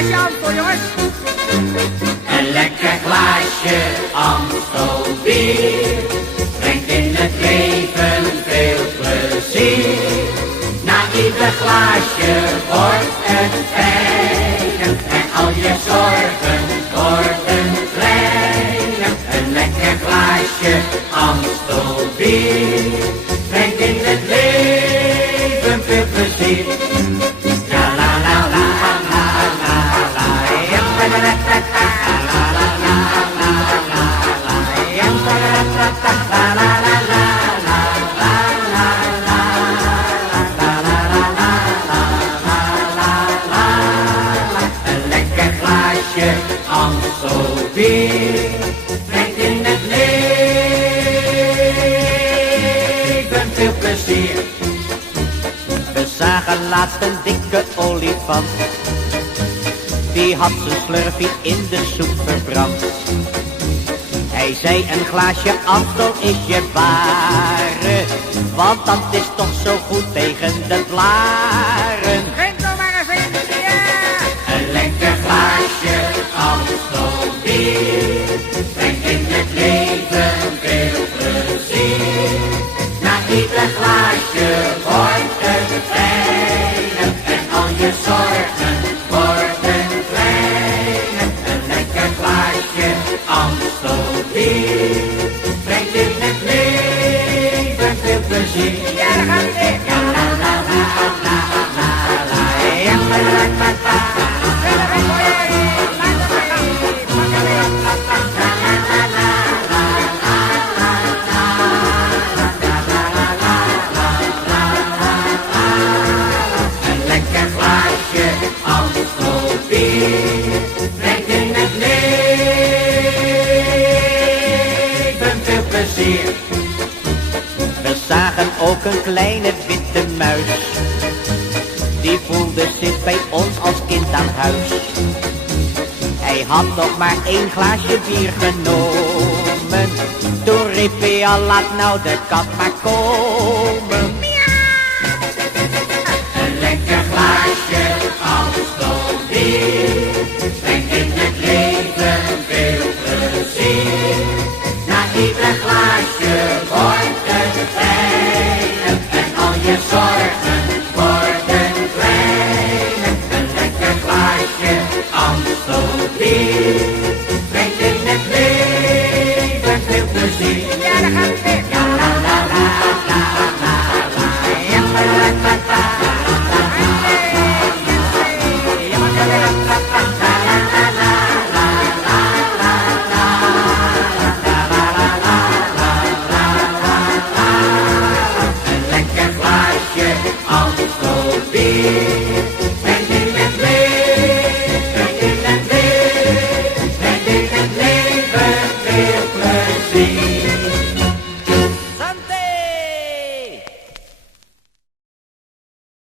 glaasje Amstel, jongens. Een lekker glaasje Amstel bier brengt in het leven veel plezier. Na ieder glaasje wordt het fijner en al je zorgen worden kleiner. Een lekker glaasje Amstel bier brengt in het leven veel plezier. La la la la la la la, ja la la la la la la la la la la, ja la la la la la la la la. Een lekker glaasje Amstel bier brengt in het leven veel plezier. We zagen laatst een dikke olifant, die had zijn slurfie in de soep verbrand. Hij zei een glaasje Amstel is je ware, want dat is toch zo goed tegen de blaren. Drink nog maar eens in, ja. Een lekker glaasje Amstel bier brengt in het leven veel plezier. Na ieder glaasje wordt het fijner en al je zorgen worden kleiner. Een lekker glaasje Amstel bier brengt in het leven veel plezier. Ja, daar gaan we weer. Ja, la la la la la la, ja la la la la. Een lekker glaasje Amstel bier brengt in het leven veel plezier. We zagen ook een kleine witte muis, die voelde zich bij ons als kind aan huis. Hij had nog maar 1 glaasje bier genomen, toen riep hij al laat nou de kat maar komen. Een lekker glaasje Amstel bier brengt in het leven veel plezier. Na ieder glaasje wordt het fijner en al je zorgen worden kleiner. Een lekker glaasje Amstel bier brengt in het leven veel plezier. Ja, daar gaan we weer. Ja la la la la la la, ja la la la la la la. Een lekker glaasje Amstel bier